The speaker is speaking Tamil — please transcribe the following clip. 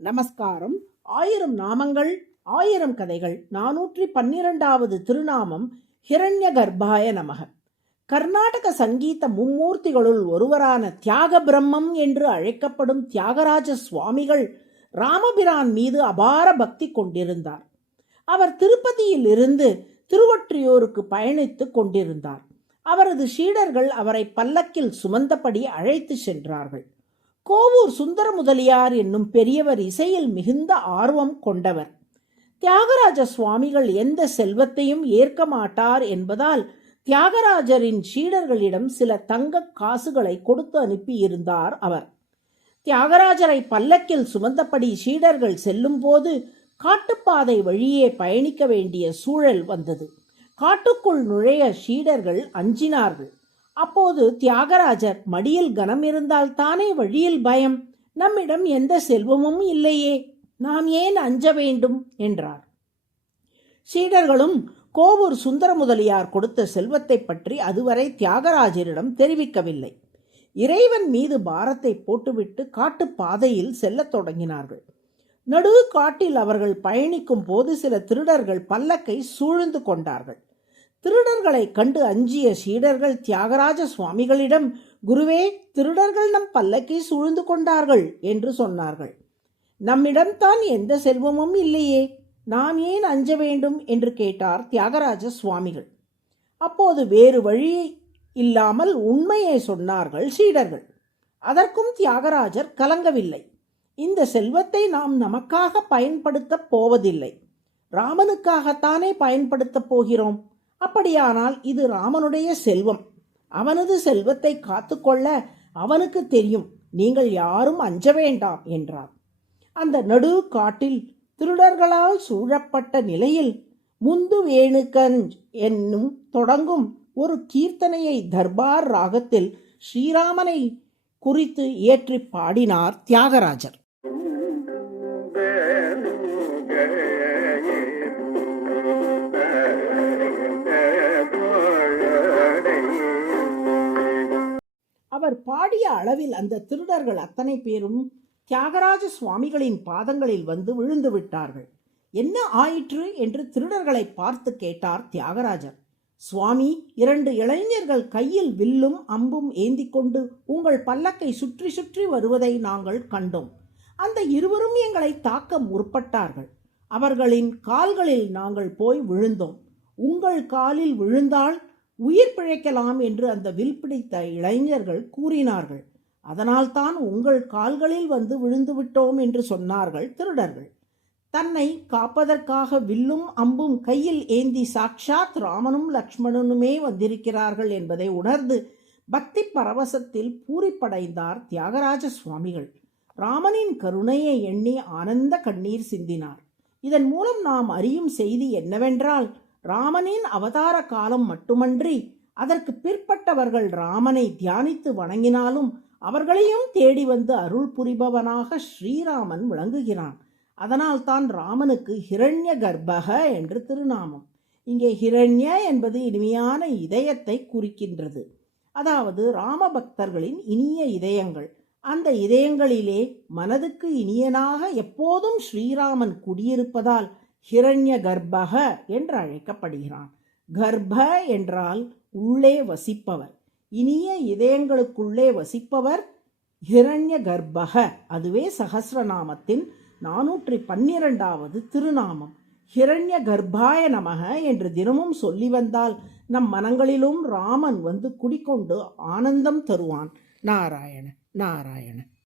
நமஸ்காரம். 1000 நாமங்கள் 1000 கதைகள் 412வது திருநாமம் ஹிரண்ய கர்ப்பாய நமக. கர்நாடக சங்கீத மும்மூர்த்திகளுள் ஒருவரான தியாக பிரம்மம் என்று அழைக்கப்படும் தியாகராஜ சுவாமிகள் ராமபிரான் மீது அபார பக்தி கொண்டிருந்தார். அவர் திருப்பதியில் இருந்து திருவொற்றியூருக்கு பயணித்துக் கொண்டிருந்தார். அவரது சீடர்கள் அவரை பல்லக்கில் சுமந்தபடி அழைத்து சென்றார்கள். கோவூர் சுந்தர முதலியார் என்னும் பெரியவர் இசையில் மிகுந்த ஆர்வம் கொண்டவர். தியாகராஜ சுவாமிகள் எந்த செல்வத்தையும் ஏற்க மாட்டார் என்பதால் தியாகராஜரின் சீடர்களிடம் சில தங்க காசுகளை கொடுத்து அனுப்பியிருந்தார் அவர். தியாகராஜரை பல்லக்கில் சுமந்தபடி சீடர்கள் செல்லும் போது காட்டுப்பாதை வழியே பயணிக்க வேண்டிய சூழல் வந்தது. காட்டுக்குள் நுழைய சீடர்கள் அஞ்சினார்கள். அப்போது தியாகராஜர், மடியில் கனம் இருந்தால் தானே வழியில் பயம், நம்மிடம் எந்த செல்வமும் இல்லையே, நாம் ஏன் அஞ்ச வேண்டும் என்றார். சீடர்களும் கோவூர் சுந்தர முதலியார் கொடுத்த செல்வத்தை பற்றி அதுவரை தியாகராஜரிடம் தெரிவிக்கவில்லை. இறைவன் மீது பாரத்தை போட்டுவிட்டு காட்டுப்பாதையில் செல்லத் தொடங்கினார்கள். நடு காட்டில் அவர்கள் பயணிக்கும் போது சில திருடர்கள் பல்லக்கை சூழ்ந்து கொண்டார்கள். திருடர்களை கண்டு அஞ்சிய சீடர்கள் தியாகராஜ சுவாமிகளிடம், குருவே, திருடர்கள் நம் பல்லக்கை சூழ்ந்து கொண்டார்கள் என்று சொன்னார்கள். நம்மிடம்தான் எந்த செல்வமும் இல்லையே, நாம் ஏன் அஞ்ச வேண்டும் என்று கேட்டார் தியாகராஜ சுவாமிகள். அப்போது வேறு வழி இல்லாமல் உண்மையை சொன்னார்கள் சீடர்கள். அதற்கும் தியாகராஜர் கலங்கவில்லை. இந்த செல்வத்தை நாம் நமக்காக பயன்படுத்தப் போவதில்லை, ராமனுக்காகத்தானே பயன்படுத்தப் போகிறோம். அப்படியானால் இது ராமனுடைய செல்வம், அவனது செல்வத்தை காத்துக்கொள்ள அவனுக்கு தெரியும், நீங்கள் யாரும் அஞ்ச வேண்டாம் என்றார். அந்த நடு காட்டில் திருடர்களால் சூழப்பட்ட நிலையில் முந்து வேணுகஞ்ச் என்னும் தொடங்கும் ஒரு கீர்த்தனையை தர்பார் ராகத்தில் ஸ்ரீராமனை குறித்து இயற்றி பாடினார் தியாகராஜர். அவர் பாடிய அளவில் அந்த திருடர்கள் அத்தனை பேரும் தியாகராஜ சுவாமிகளின் பாதங்களில் வந்து விழுந்து விட்டார்கள். என்ன ஆயிற்று என்று திருடர்களை பார்த்து கேட்டார் தியாகராஜர். சுவாமி, 2 இளைஞர்கள் கையில் வில்லும் அம்பும் ஏந்தி கொண்டு உங்கள் பல்லக்கை சுற்றி சுற்றி வருவதை நாங்கள் கண்டோம். அந்த இருவரும் எங்களை தாக்க முற்பட்டார்கள். அவர்களின் கால்களில் நாங்கள் போய் விழுந்தோம். உங்கள் காலில் விழுந்தால் உயிர் பிழைக்கலாம் என்று அந்த வில் பிடித்த இளைஞர்கள் கூறினார்கள். அதனால்தான் உங்கள் கால்களில் வந்து விழுந்து விட்டோம் என்று சொன்னார்கள் திருடர்கள். தன்னை காப்பதற்காக வில்லும் அம்பும் கையில் ஏந்தி சாக்ஷாத் ராமனும் லக்ஷ்மணனுமே வந்திருக்கிறார்கள் என்பதை உணர்ந்து பக்தி பரவசத்தில் பூரிப்படைந்தார் தியாகராஜ சுவாமிகள். ராமனின் கருணையை எண்ணி ஆனந்த கண்ணீர் சிந்தினார். இதன் மூலம் நாம் அறியும் செய்தி என்னவென்றால், ராமனின் அவதார காலம் மட்டுமன்றி அதற்கு பிற்பட்டவர்கள் ராமனை தியானித்து வணங்கினாலும் அவர்களையும் தேடி வந்து அருள் புரிபவனாக ஸ்ரீராமன் விளங்குகிறான். அதனால்தான் ராமனுக்கு ஹிரண்ய கர்ப்பக என்று திருநாமம். இங்கே ஹிரண்ய என்பது இனிமையான இதயத்தை குறிக்கின்றது. அதாவது ராம பக்தர்களின் இனிய இதயங்கள். அந்த இதயங்களிலே மனதுக்கு இனியனாக எப்போதும் ஸ்ரீராமன் குடியிருப்பதால் ஹிரண்ய கர்ப்பக என்று அழைக்கப்படுகிறான். கர்ப்ப என்றால் உள்ளே வசிப்பவர், இனிய இதயங்களுக்குள்ளே வசிப்பவர் ஹிரண்ய கர்ப்பக. அதுவே சகஸ்ரநாமத்தின் 412வது திருநாமம். ஹிரண்ய கர்ப்பாய நமக என்று தினமும் சொல்லி வந்தால் நம் மனங்களிலும் ராமன் வந்து குடிக்கொண்டு ஆனந்தம் தருவான். நாராயண நாராயண.